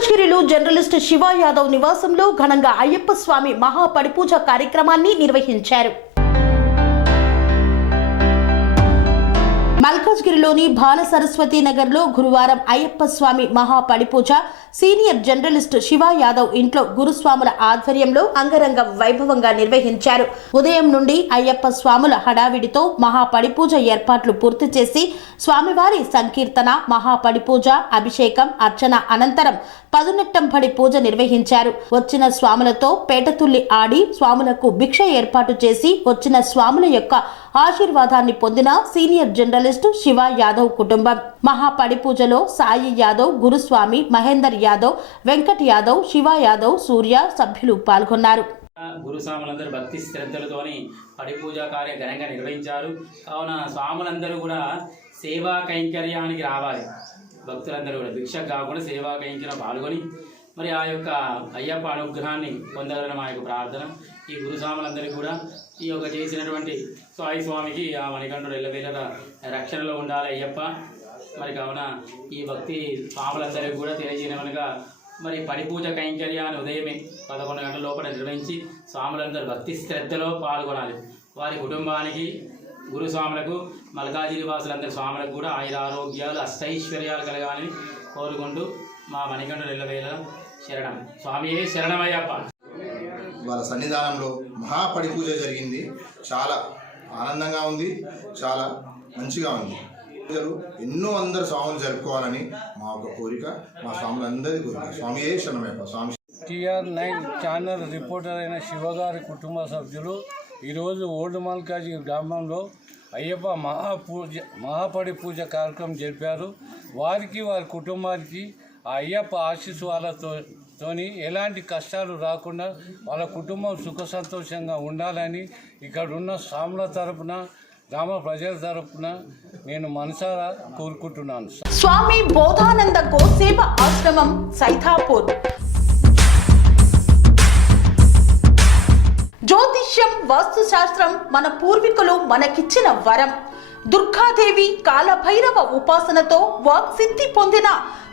మల్కాజ్గిరిలో జర్నలిస్ట్ శివ యాదవ్ నివాసంలో ఘనంగా అయ్యప్ప స్వామి మహాపడిపూజ కార్యక్రమాన్ని నిర్వహించారు. మల్కాజ్గిరిలోని బాల సరస్వతి నగర్లో గురువారం అయ్యప్ప స్వామి మహాపడిపూజ. సీనియర్ జర్నలిస్ట్ శివ యాదవ్ ఇంట్లో గురుస్వాముల ఆధ్వర్యంలో అంగరంగ వైభవంగా నిర్వహించారు. ఉదయం నుండి అయ్యప్ప స్వాముల హడావిడితో మహాపడిపూజ ఏర్పాట్లు పూర్తి చేసి స్వామివారి సంకీర్తన మహాపడిపూజ అభిషేకం అర్చన అనంతరం పదునెట్టంపడి పూజ నిర్వహించారు. వచ్చిన స్వాములతో పేటతుల్లి ఆడి స్వాములకు భిక్ష ఏర్పాటు చేసి వచ్చిన స్వాముల యొక్క ఆశీర్వాదాన్ని పొందిన సీనియర్ జర్నలిస్టు శివ యాదవ్ కుటుంబం. మహాపడి పూజలో సాయి యాదవ్ గురుస్వామి మహేందర్ యాదవ్ వెంకట్ యాదవ్ శివ యాదవ్ సూర్య సభ్యులు పాల్గొన్నారు. గురుస్వాములందరూ భక్తి శ్రద్ధలతోని పడి పూజా కార్య ఘనంగా నిర్వహించారు. కావున స్వాములందరూ కూడా సేవా కైంకర్యానికి రావాలి. భక్తులందరూ కూడా భిక్ష కాకుండా సేవా కైంకర్యం పాల్గొని మరి ఆ యొక్క అయ్యప్ప అనుగ్రహాన్ని పొందాలని మా యొక్క ప్రార్థన. ఈ గురుస్వాములందరికీ కూడా ఈ యొక్క చేసినటువంటి సాయి స్వామికి ఆ మణికంఠుడు ఎల్లవేళ రక్షణలో ఉండాలి అయ్యప్ప. మరి కావున ఈ భక్తి స్వాములందరికీ కూడా తెలియజేయనమనగా మరి పడిపూజ కైంకర్యాన్ని ఉదయమే పదకొండు గంటల లోపల నిర్వహించి స్వాములందరూ భక్తి శ్రద్ధలో పాల్గొనాలి. వారి కుటుంబానికి గురుస్వాములకు మల్కాజిరి వాసులందరి స్వాములకు కూడా ఆయుర ఆరోగ్యాలు అష్టైశ్వర్యాలు కలగాలని కోరుకుంటూ మా మణికంఠ నిల్లవేళ శరణం. స్వామియే శరణమయ్యప్ప. వాళ్ళ సన్నిధానంలో మహాపడి పూజ జరిగింది. చాలా ఆనందంగా ఉంది. చాలా మంచిగా ఉంది. పూజలు ఎన్నో అందరు స్వాములు జరుపుకోవాలని మా ఒక కోరిక మా స్వాములందరి కోరిక. స్వామి ఏ శరణమయ్యప్ప. Swami TR nine channel reporter అయిన శివగారి కుటుంబ సభ్యులు ఈరోజు ఓల్డ్ మల్కాజీ గ్రామంలో అయ్యప్ప మహాపూజ మహాపడి పూజ కార్యక్రమం జరిపారు. వారికి వారి కుటుంబానికి ఆ అయ్యప్ప ఆశీస్సు వాళ్ళతో తోని ఎలాంటి కష్టాలు రాకుండా వాళ్ళ కుటుంబం సుఖ సంతోషంగా ఉండాలని ఇక్కడ ఉన్న స్వాముల తరపున గ్రామ ప్రజల తరపున నేను మనసారా కోరుకుంటున్నాను. స్వామి బోధానంద గోసేవ ఆశ్రమం సైథాపూర్ జ్యోతిష్యం వాస్తుశాస్త్రం మన పూర్వీకులు మనకిచ్చిన వరం. దుర్గాదేవి కాలభైరవ ఉపాసనతో వాక్సిద్ధి పొందిన